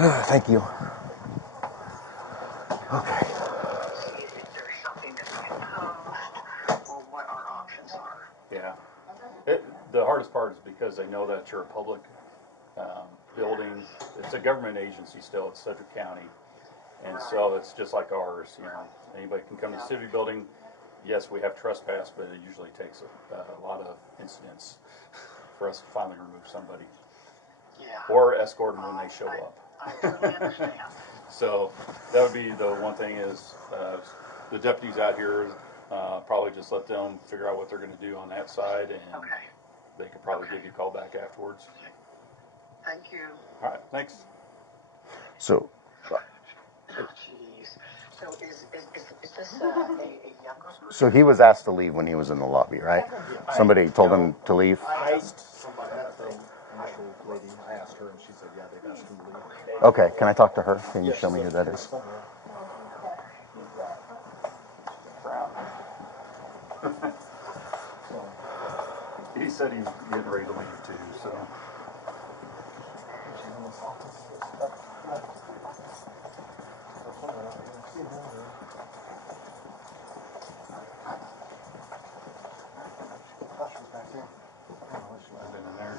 Thank you. Okay. If there's something that's imposed, or what our options are. Yeah. The hardest part is because they know that you're a public building. It's a government agency still. It's Sedgwick County. And so it's just like ours, you know. Anybody can come to the city building. Yes, we have trespass, but it usually takes a lot of incidents for us to finally remove somebody. Yeah. Or escort them when they show up. I totally understand. So that would be the one thing is the deputies out here probably just let them figure out what they're going to do on that side, and Okay. they could probably give you a call back afterwards. Thank you. All right, thanks. So, Jeez. So is this a younger person? so he was asked to leave when he was in the lobby, right? Somebody told him to leave? I asked somebody, the initial lady, I asked her, and she said, yeah, they've asked him to leave. Okay, can I talk to her? Can you show me who that is? He said he's getting ready to leave too, so. I've been in there.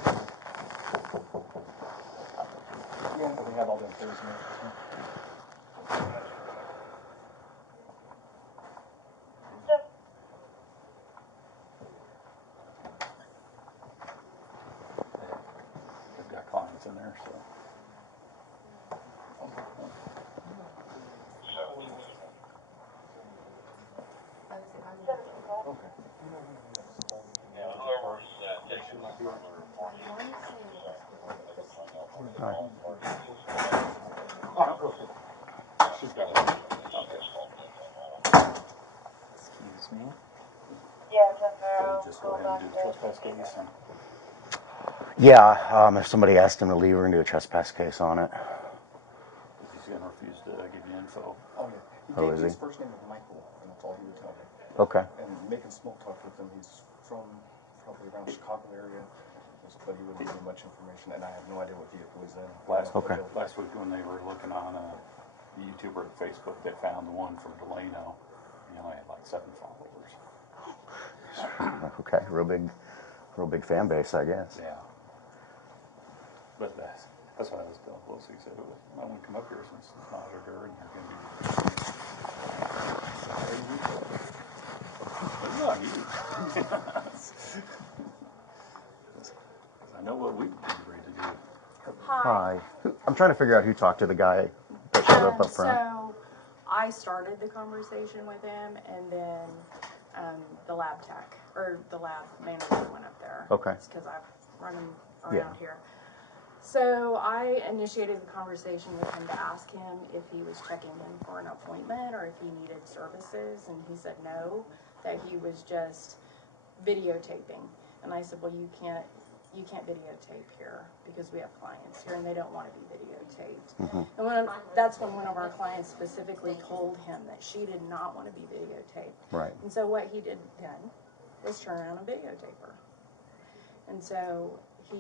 Yeah, they have all them things in there. They've got clients in there, so. She's got it. Excuse me. So just go ahead and do the trespass case. And Yeah, if somebody asked him to leave, we're going to do a trespass case on it. he's going to refuse to give you info. Oh, yeah. Oh, is he? His first name is Michael, and that's all he would tell me. Okay. And making small talk with him, he's from probably around the Chicago area, but he wouldn't give me much information, and I have no idea what vehicle he's in. Last week when they were looking on YouTube or Facebook, they found the one from Delano. He only had like 7 followers. Okay, real big fan base, I guess. Yeah. But that's what I was telling Felicity. He said, I want to come up here since it's not a girl and you're going to be. It's not you. I know what we'd be ready to do. Hi. I'm trying to figure out who talked to the guy that showed up front. So I started the conversation with him, and then the lab tech, or the lab manager went up there. Okay. Because I've run him around here. So I initiated the conversation with him to ask him if he was checking in for an appointment or if he needed services, and he said no, that he was just videotaping. And I said, well, you can't videotape here because we have clients here and they don't want to be videotaped. And that's when one of our clients specifically told him that she did not want to be videotaped. Right. And so what he did then was turn around and videotape her. And so he,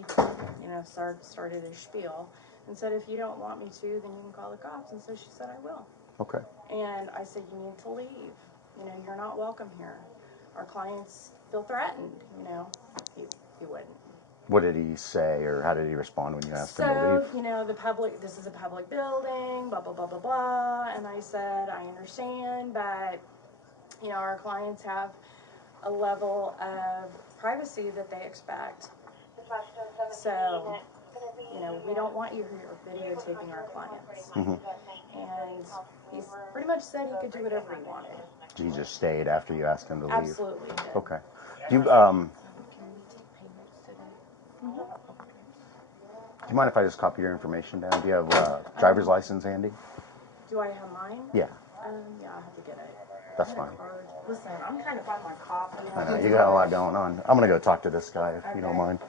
started his spiel and said, if you don't want me to, then you can call the cops. And so she said, I will. Okay. And I said, you need to leave. You're not welcome here. Our clients feel threatened, He wouldn't. What did he say, or how did he respond when you asked him to leave? This is a public building, blah, blah, blah, blah, blah. And I said, I understand, but, our clients have a level of privacy that they expect. So, we don't want you here videotaping our clients. And he pretty much said he could do whatever he wanted. He just stayed after you asked him to leave? Absolutely did. Okay. Do you mind if I just copy your information down? Do you have a driver's license handy? Do I have mine? Yeah. Yeah, I'll have to get it. That's fine. Listen, I'm trying to find my coffee. I know, you got a lot going on. I'm going to go talk to this guy, if you don't mind.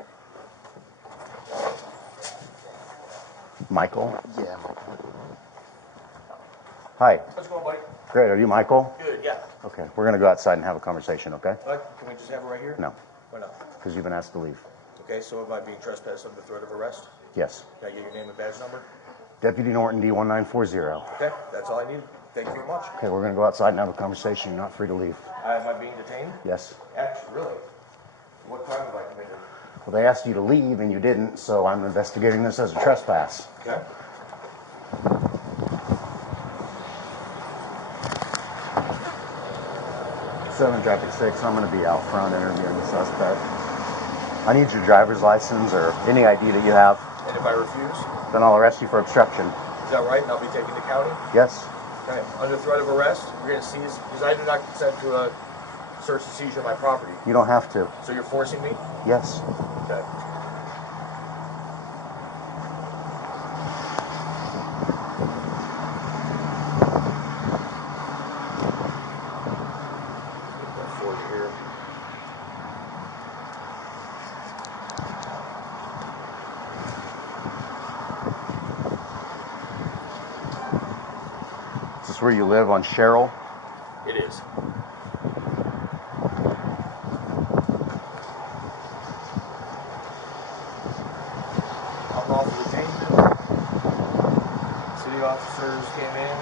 Michael? Yeah, Michael. Hi. How's it going, buddy? Great. Are you Michael? Good, yeah. Okay. We're going to go outside and have a conversation, okay? Can we just have it right here? No, Why not? because you've been asked to leave. Okay, so am I being trespassed under threat of arrest? Yes. Can I get your name and badge number? Deputy Norton, D1940. Okay, that's all I need. Thank you very much. Okay, we're going to go outside and have a conversation. You're not free to leave. Am I being detained? Yes. Actually, really? What crime have I committed? Well, they asked you to leave and you didn't, so I'm investigating this as a trespass. Okay. 7 traffic 6, I'm going to be out front interviewing the suspect. I need your driver's license or any ID that you have. And if I refuse? Then I'll arrest you for obstruction. Is that right? And I'll be taken to county? Yes. Okay. Under threat of arrest, you're going to seize, because I do not consent to a search and seizure of my property. You don't have to. So you're forcing me? Yes. Okay. For you here. Is this where you live, on Cheryl? It is. Unlawful detainment. City officers came in.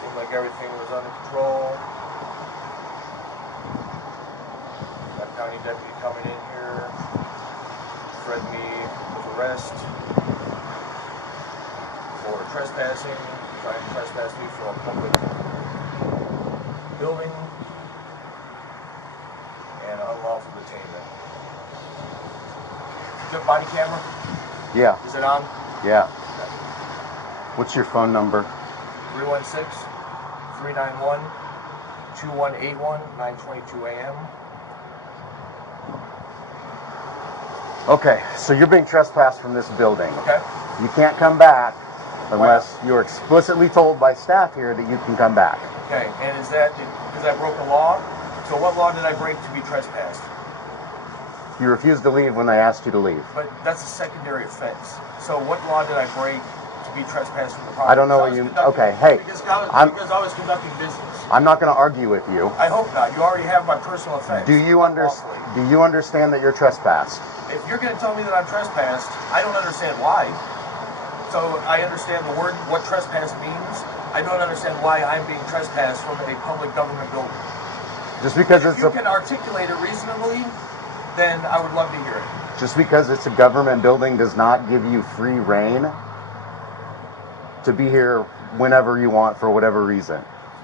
Seemed like everything was under control. Got county deputy coming in here. Threatened me with arrest for trespassing. Trying to trespass me from a public building. And unlawful detainment. Do you have a body camera? Yeah. Is it on? Yeah. What's your phone number? 316-391-2181, 9:22 a.m. Okay, so you're being trespassed from this building. Okay. You can't come back unless you're explicitly told by staff here that you can come back. Okay, and is that because I broke a law? So what law did I break to be trespassed? You refused to leave when they asked you to leave. But that's a secondary offense. So what law did I break to be trespassed from the property? I don't know what you... Okay, hey. Because I'm I was conducting business. not going to argue with you. I hope not. You already have my personal offense. Do you understand that you're trespassed? If you're going to tell me that I'm trespassed, I don't understand why. So I understand the word, what trespass means. I don't understand why I'm being trespassed from a public government building. Just because If you can articulate it reasonably, then I would love to hear it. Just because it's a government building does not give you free reign to be here whenever you want for whatever reason.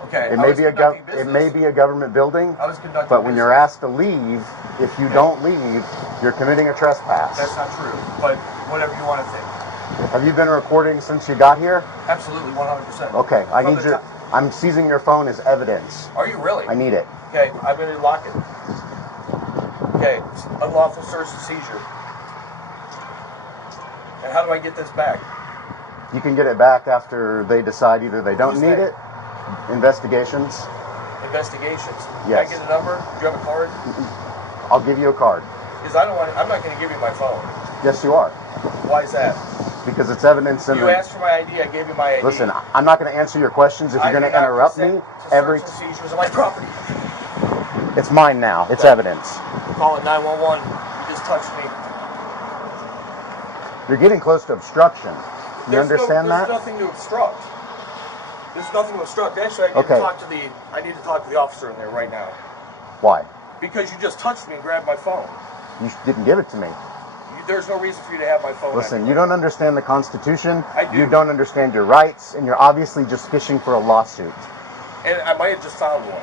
Okay. It may be a government building, I was conducting but when business. you're asked to leave, if you don't leave, you're committing a trespass. That's not true, but whatever you want to think. Have you been recording since you got here? Absolutely, 100%. Okay, I'm seizing your phone as evidence. Are you really? I need it. Okay, I'm going to lock it. Okay, unlawful search and seizure. And how do I get this back? You can get it back after they decide either they don't need it. Investigations. Investigations. Yes. Can I get a number? Do you have a card? I'll give you a card. Because I'm not going to give you my phone. Yes, you are. Why is that? Because it's evidence in You asked for my ID, I gave you my ID. Listen, I'm not going to answer your questions if you're going to interrupt me. Search and seizures of my property. It's mine now. It's evidence. Call it 911. You just touched me. You're getting close to obstruction. You understand that? There's nothing to obstruct. There's nothing to obstruct. Actually, I need to talk to the officer in there right now. Why? Because you just touched me and grabbed my phone. You didn't give it to me. There's no reason for you to have my phone. Listen, you don't understand the Constitution. I do. You don't understand your rights, and you're obviously just fishing for a lawsuit. And I might have just found one.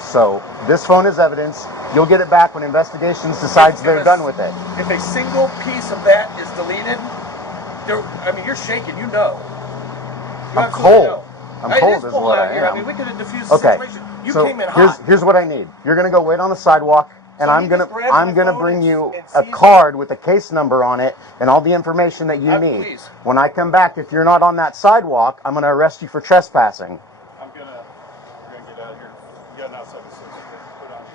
So this phone is evidence. You'll get it back when investigations decides they're done with it. If a single piece of that is deleted, you're shaking. You know. I'm cold. I'm cold is what I am. I mean, we could have diffused the situation. You came in hot. Here's what I need. You're gonna go wait on the sidewalk, and I'm gonna bring you a card with a case number on it and all the information that you need. Please. When I come back, if you're not on that sidewalk, I'm gonna arrest you for trespassing. We're gonna get out of here. You got an outside assistant.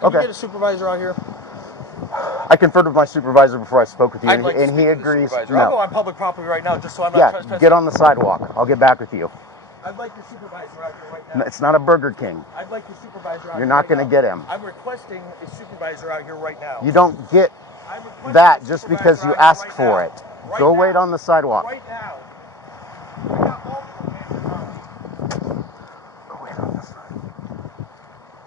Can you get a supervisor out here? I conferred with my supervisor before I spoke with you, I'd like to and speak he to the agrees. supervisor. I'll go on public property right now just so I'm not Yeah, trespassing. get on the sidewalk. I'll get back with you. I'd like the supervisor out here right now. It's not a Burger King. I'd like the supervisor out You're here not right going to now. get him. I'm requesting a supervisor out here right now. You don't get I'm requesting that a just supervisor because you out here ask right for now. it. Right Go now. wait on the sidewalk. Right now. I got multiple cameras on. Go wait on the sidewalk.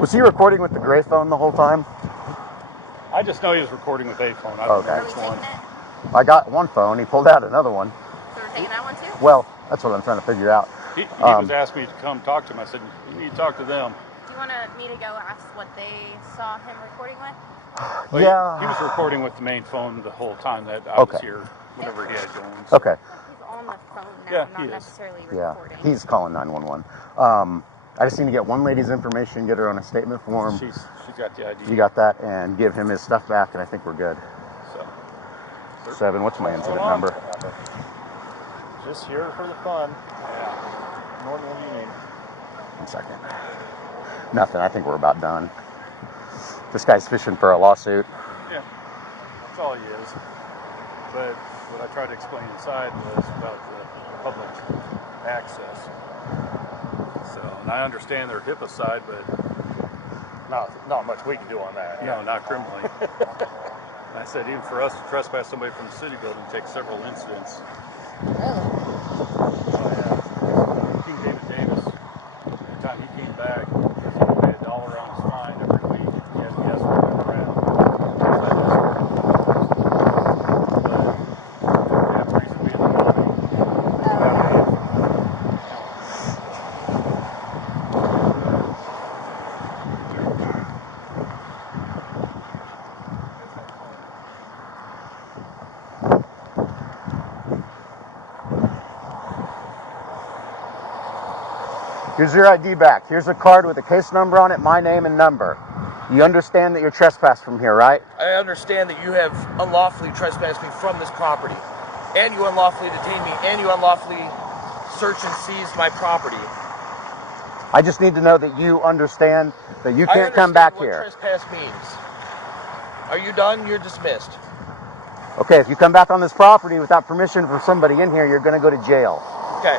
Was he recording with the gray phone the whole time? I just know he was recording with a phone. I don't Okay. know which one. I got one phone. He pulled out another one. So we're taking that one too? Well, that's what I'm trying to figure out. He was asking me to come talk to him. I said, you need to talk to them. Do you want me to go ask what they saw him recording with? Well, Yeah. He was recording with the main phone the whole time that I was Okay. here, whatever he had going. So. Okay. He's on the phone now, Yeah, he not is. necessarily Yeah. recording. He's calling 911. I just need to get one lady's information, get her on a statement form. She's got the ID. You got that, and give him his stuff back, and I think we're good. So. 7. What's my incident Hold on. number? Just here for the fun. Yeah. More than you need. 1 second. Nothing. I think we're about done. This guy's fishing for a lawsuit. Yeah. That's all he is. But what I tried to explain inside was about the public access. So, and I understand their HIPAA side, but Not much we can do on that. no, not criminally. And I said, even for us to trespass somebody from the city building takes several incidents. Oh, yeah. King David Davis, every time he came back, he would pay $1 on his fine every week. He had to escort him around. So I escorted him. But we have a reason to be in the building. Here's your ID back. Here's a card with a case number on it, my name and number. You understand that you're trespassed from here, right? I understand that you have unlawfully trespassed me from this property, and you unlawfully detained me, and you unlawfully searched and seized my property. I just need to know that you understand that you I can't come understand back what here. trespass means. Are you done? You're dismissed. Okay, if you come back on this property without permission from somebody in here, you're going to go to jail. Okay.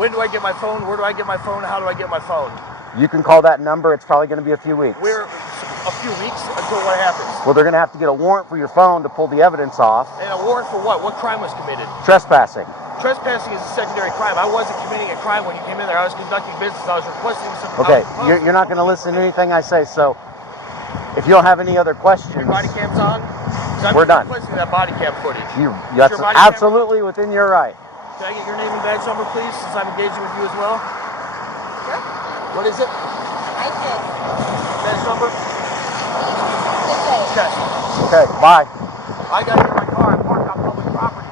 When do I get my phone? Where do I get my phone? How do I get my phone? You can call that number. It's probably going to be a few weeks. Where? A few weeks until what happens? Well, they're going to have to get a warrant for your phone to pull the evidence off. And a warrant for what? What crime was committed? Trespassing. Trespassing is a secondary crime. I wasn't committing a crime when you came in there. I was conducting business. I was requesting some. Okay, you're not going to listen to anything I say, so if you don't have any other questions, Your body cam's on? 'Cause We're done. I'm requesting that body cam footage. that's your body cam- absolutely within your right. Can I get your name and badge number, please, since I'm engaging with you as well? Sure. What is it? I did. Badge number? Good day. Okay. Okay, bye. I got to get my car. I'm parked on public property.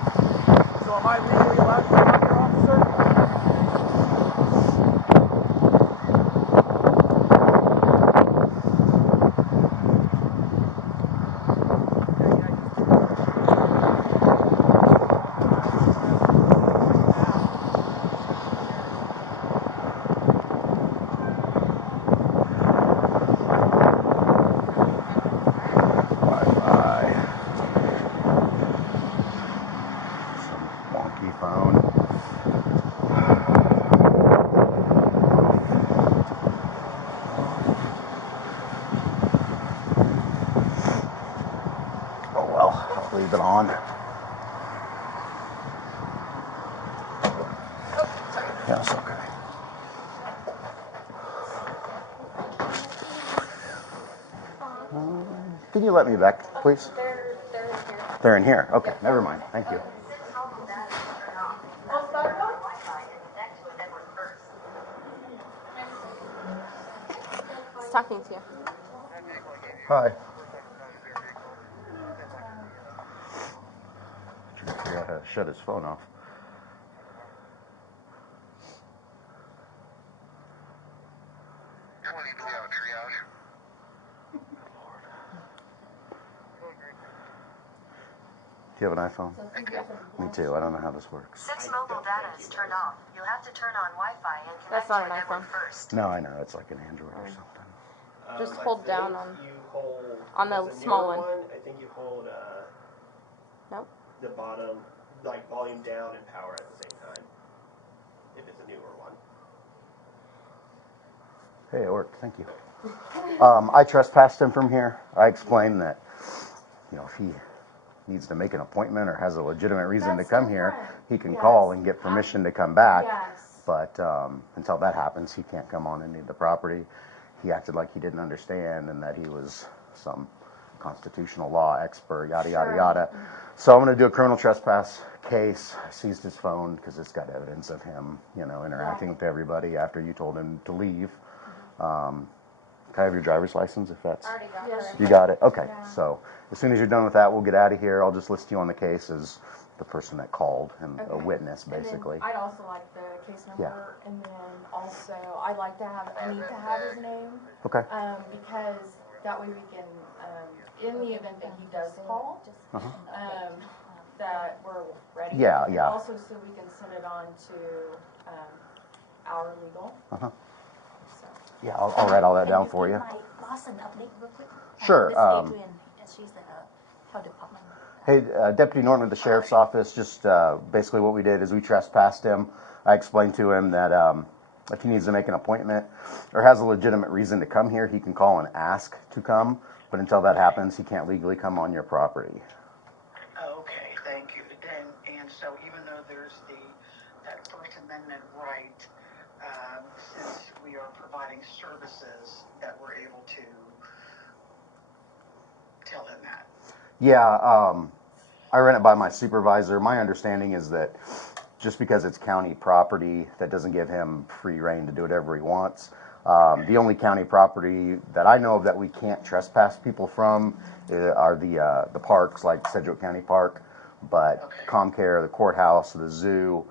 So am I legally allowed to go out there, officer? Bye-bye. Some wonky phone. Oh well, I'll leave it on. Can you let me back, please? They're in here. They're in here. Okay, never mind. Thank you. He's talking to you. Hi. Trying to figure out how to shut his phone off. Do you have an iPhone? Me too. I don't know how this works. Since mobile data is turned off, you'll have to turn on Wi-Fi and That's connect not to an your network iPhone. first. No, I know. It's like an Android or something. Just I hold down think on- You hold on the there's a small newer one. I think you hold Nope. the bottom, like volume down and power at the same time. If it's a newer one. Hey, it worked. Thank you. I trespassed him from here. I explained that, if he needs to make an appointment or has a legitimate reason That's to come here, different. he can Yes. call and get permission to come back. Yes. But until that happens, he can't come on any of the property. He acted like he didn't understand and that he was some constitutional law expert, yada, yada, Sure. yada. So I'm going to do a criminal trespass case. I seized his phone because it's got evidence of him, interacting with everybody after you told him to leave. Can I have your driver's license if that's... I already got Yes. her. You got it? Okay. Yeah. So as soon as you're done with that, we'll get out of here. I'll just list you on the case as the person that called and a Okay. witness, And then basically. I'd also like the case number, Yeah. and then also I need to have his name, Okay. because that way we can, in the event that he does call, Uh-huh. that we're ready. Yeah, And yeah. also so we can send it on to, our legal, Uh-huh. so. Yeah, I'll write all that down for you. My boss an update real quick? Sure, This um, Adrian, she's the health department. Hey, Deputy Norton of the Sheriff's Office, just basically what we did is we trespassed him. I explained to him that if he needs to make an appointment or has a legitimate reason to come here, he can call and ask to come. But until that happens, he can't legally come on your property. Okay, thank you. And so even though there's that First Amendment right, since we are providing services, that we're able to tell him that. Yeah, I ran it by my supervisor. My understanding is that just because it's county property, that doesn't give him free reign to do whatever he wants. The only county property that I know of that we can't trespass people from are the parks, like Sedgwick County Park, but Okay. Comcare, the courthouse, the zoo,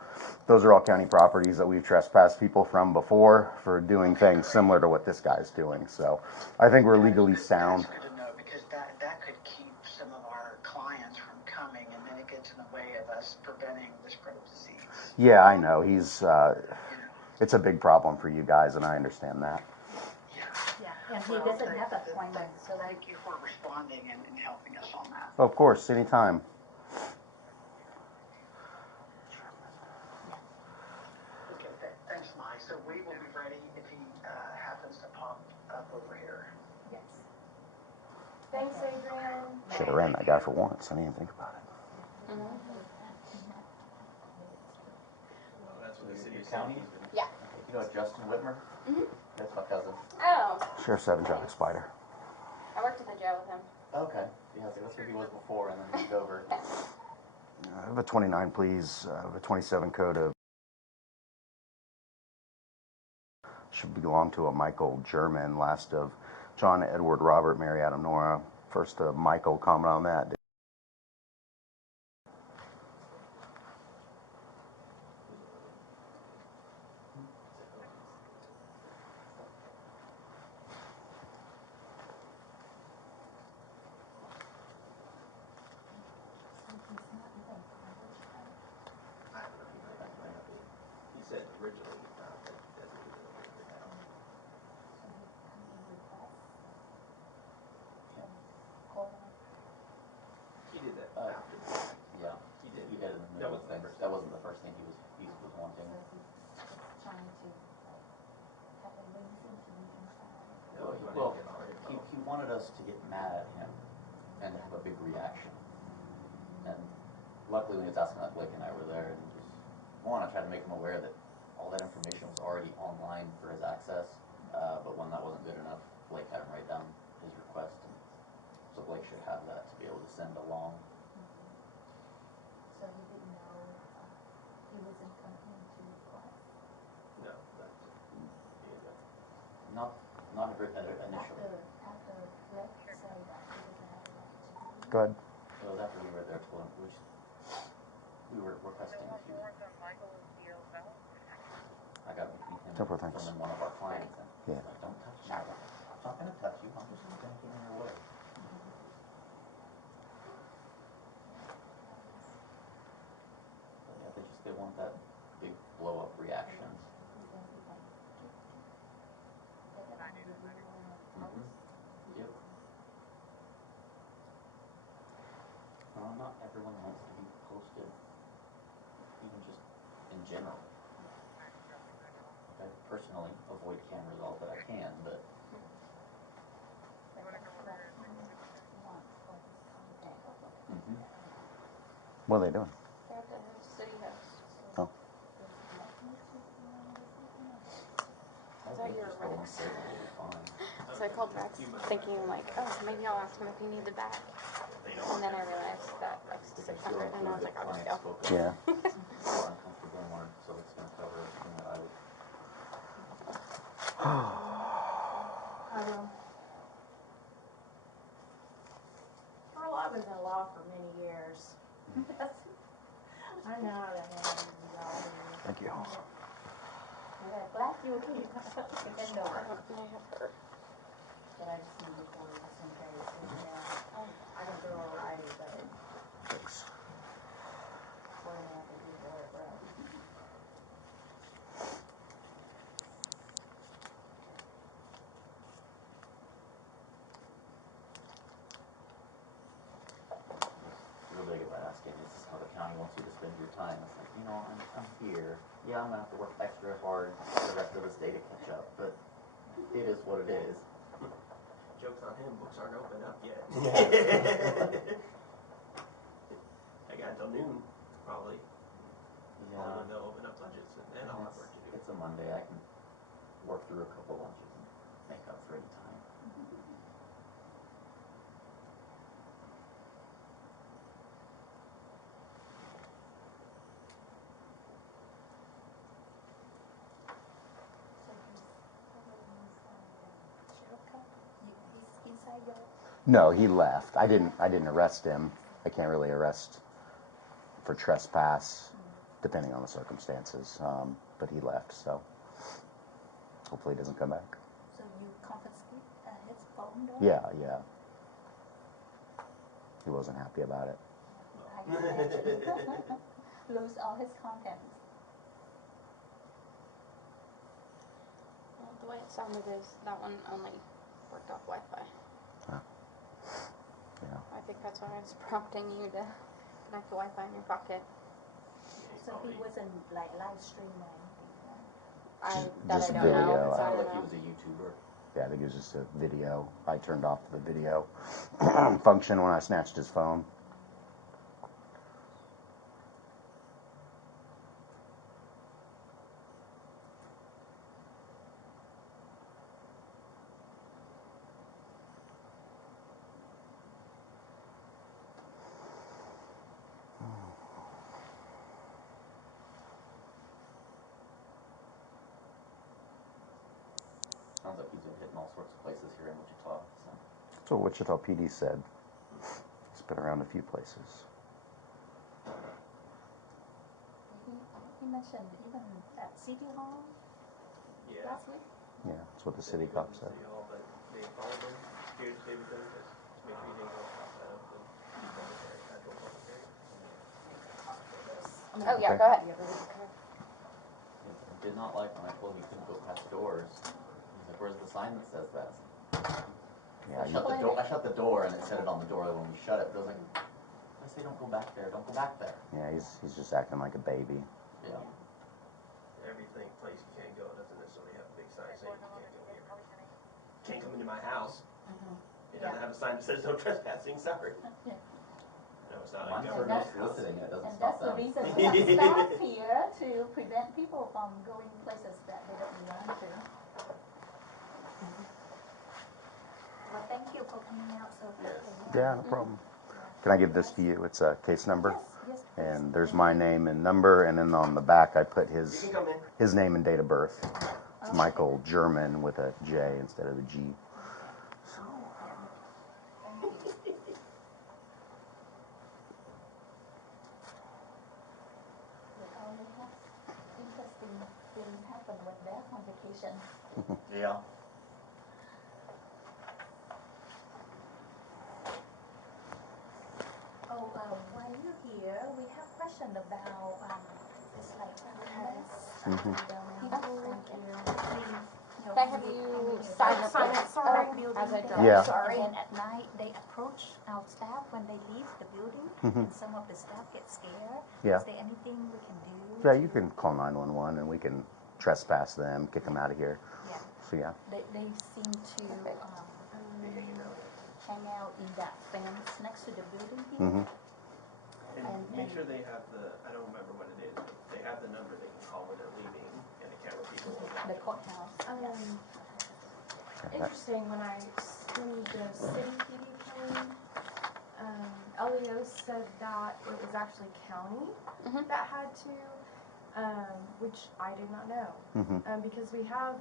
those are all county properties that we've trespassed people from before for doing things similar to what this guy's doing. So I think we're legally sound. That's good to know, because that could keep some of our clients from coming, and then it gets in the way of us preventing the spread of disease. Yeah, I know. He's, You know? it's a big problem for you guys, and I understand that. Yeah. Yeah, and he Well, doesn't have appointment, so that Thank you for responding and helping us on that. Of course, anytime. Okay, thanks, Mike. So we will be ready if he happens to pop up over here. yes. Thanks, Adrian. Should have ran that guy for once. I didn't even think about it. That's what the city of county? Yeah. You know Justin Whitmer? Mhm. That's my cousin. Oh, Sheriff 7 Traffic Spider. I worked at the jail with him. Okay. Yeah, so that's where he was before and then moved over. I have a 29, please. I have a 27 code of. Should belong to a Michael German, last of John Edward Robert Mary Adam Nora. First Michael, comment on that. He said originally he did that after. Yeah. He did. He did it in the That middle was of the things. first That time. wasn't the first thing he was wanting. Well, he wanted us to get mad at him and have a big reaction. And luckily when he was asking that, Blake and I were there, and just I tried to make him aware that all that information was already online for his access. But when that wasn't good enough, Blake had him write down his request. And so Blake send along. So you didn't know he wasn't coming into class? No, Not initially. After Greg said that he doesn't have the right to do it. Go ahead. It was after we were there to we were requesting a few. I got to meet him Simple things. filming one of our clients, and Yeah. he's like, "Don't touch me." I'm not gonna touch you. I'm just gonna get in your way. But yeah, they want that big blow up reaction. Yep. Not everyone wants to be posted, even just in general. I personally avoid cameras all that I can, but What are they doing? They're at the city house. Oh. I thought you were Rex. fine. So I called Rex thinking like, oh, maybe I'll ask him if he needs a bag. And then I realized that Rex is 600 and I was like, I'll just go. Yeah. Uncomfortable and wanted, so it's going to cover everything that I would. Well, I was in law for many years. I know how to handle y'all. Thank you. Yeah, glad you came. You can know it. But I just need to go just in case. I can do alrighty, but Thanks. we're gonna have to do the work, bro. Real big about asking, is this how the county wants you to spend your time? It's like, I'm here. Yeah, I'm going to have to work extra hard for the rest of this day to catch up, but it is what it is. Joke's on him, books aren't open up yet. I got until noon, probably. Yeah. When they'll open up budgets, and then I'll have work to do. It's a Monday. I can work through a couple lunches and make up for any time. He's inside your. No, he left. I didn't arrest him. I can't really arrest for trespass, depending on the circumstances. But he left, so hopefully he doesn't come back. So you confiscate his phone though? Yeah. He wasn't happy about it. I can imagine. Lose all his contents. Well, the way it sounded is that one only worked off Wi-Fi. Yeah. I think that's why I was prompting you to connect the Wi-Fi in your pocket. So he wasn't like live stream or anything. Just I don't video. know. It So I sounded don't like he know. was a YouTuber. Yeah, I think it was just a video. I turned off the video function when I snatched his phone. Sounds like he's been hitting all sorts of places here in Wichita. So. That's what Wichita PD said. He's been around a few places. He mentioned even at City Hall Yeah. last week. Yeah, that's what the city cop said. City Hall, but they followed them here to stay with them, just to make sure you didn't go outside of the public area, actual public area. Oh yeah, Okay. go ahead. I did not like when I told him he couldn't go past doors. He's like, "Where's the sign that says that?" Yeah, I shut the door, and it said it on the door when we shut it. But I was like, "I say don't go back there. Don't go back there." yeah, he's just acting like a baby. Yeah. Everything place you can't go doesn't necessarily have a big sign saying you can't go here. Can't come into my house. It doesn't have a sign that says no trespassing, sorry. Yeah. No, it's not Mine's like for government no soliciting. It doesn't And stop that's the them. reason we have staff here to prevent people from going places that they don't want to. Well, thank you for coming out so quickly. Yeah, no problem. Can I give this to you? It's a case number. Yes, And there's my name and number, and then on the back I put You can come in. his name and date of birth. It's Michael German with a J instead of a G. Interesting things happen when they're on vacation. Yeah. Oh, while you're here, we have question about, it's like, Mhm. Can I have you sign it? Sign it, sorry. As I drive. Yeah. Sorry. And at night, they approach our staff when they leave the building, and some of the staff get scared. Yeah. Is there anything we can do? Yeah, you can call 911 and we can trespass them, kick them out of here. Yeah. So yeah. They seem to hang out in that fence next to the building here. Mhm. And make sure they have I don't remember what it is, but they have the number they can call when they're leaving, and the camera people will watch The it. courthouse. Interesting, when the city PD came, LEO said that it was actually county Mhm. that had to, which I did not know. Because we have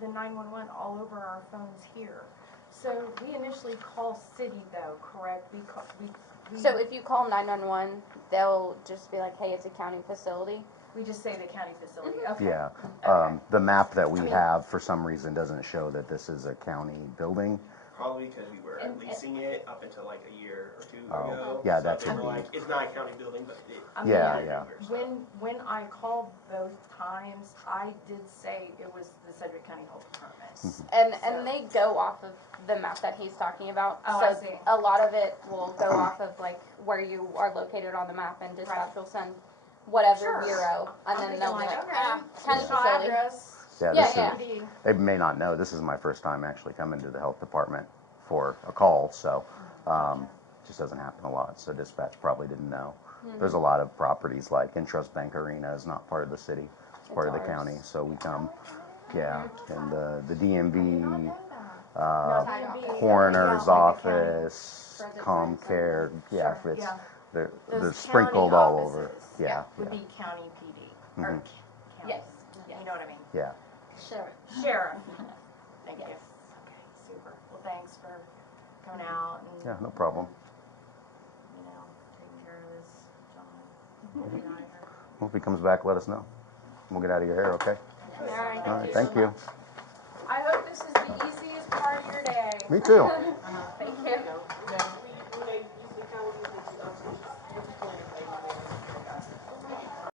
the 911 all over our phones here. So we initially call city though, correct? We So if you call 911, they'll just be like, hey, it's a county facility. we just say the county facility, okay. Yeah. Okay. The map that we I mean- have for some reason doesn't show that this is a county building. Probably because we were And- leasing it up until like a year or two Oh, ago. yeah, so that they could were be. like, it's not a county building, but it. I mean, Yeah, yeah. When I called both times, I did say it was the Sedgwick County Health Department. And they go off of the map that he's talking about. Oh, so I see. a lot of it will go off of like where you are located on the map, and dispatch will send whatever Sure. bureau, and I'm then thinking they'll be like, like, okay, county official facility. address. Yeah, Yeah, this yeah. is, PD. they may not know, this is my first time actually coming to the health department for a call, so just doesn't happen a lot, so dispatch probably didn't know. There's a lot of properties like Intrust Bank Arena is not part of the city, it's part of the ours. county, so we come, yeah, and the DMV, No, DMV, coroner's yeah, like the county. office, For the ComCare, yeah, Sure, it's, yeah. they're Those sprinkled county all over, offices, yeah, would yeah, be county PD, or Mhm. county. Yes, You know what I mean? yeah. Sheriff. Sheriff. Thank you. Okay, super. Well, thanks for coming out and, Yeah, no problem. you know, taking care of this gentleman. You know, Well, if he comes back, let us know. We'll get out of your hair, okay? All right, All right, thank you. I hope this is the easiest part of your day. Me too.